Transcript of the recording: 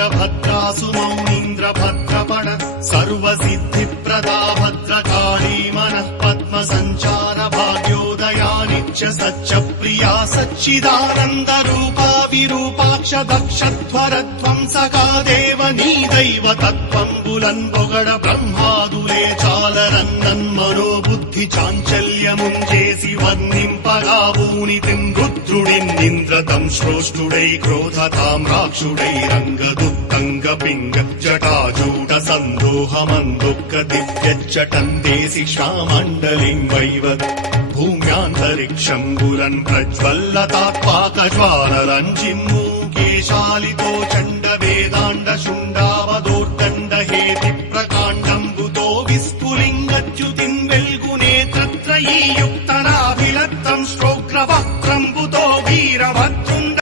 वीरभद्रासु मौनीन्द्रभद्रपण सर्वसिद्धिप्रदा भद्रकाली मनः पद्मसञ्चार भाग्योदया नित्य सच्चप्रिया सच्चिदानन्दरूपा विरूपाक्ष दक्षध्वरध्वंसका देव नी दैव तत्त्वम्बुलन् పొగడ బ్రహ్మాదులే చాలరన్నన్మనోబుద్ధి చాంచల్యముంచేసి వర్ణింపగా ఊనితిం రుద్రుడిన్నింద్రతం శ్రోష్ఠుడై క్రోధతాం రాక్షుడై రంగదుత్తంగ పింగ జటాజూట సందోహమందుఃఖ దివ్యచ్చటందేసి శ్వామండలిం వైవత్ భూమ్యాంతరిక్షంబులన్ ప్రజ్వల్లతాత్పాకజ్వాలరంజిమ్మూ కేశాలితో చండ వేదాండ శుండావదోర్దండ హే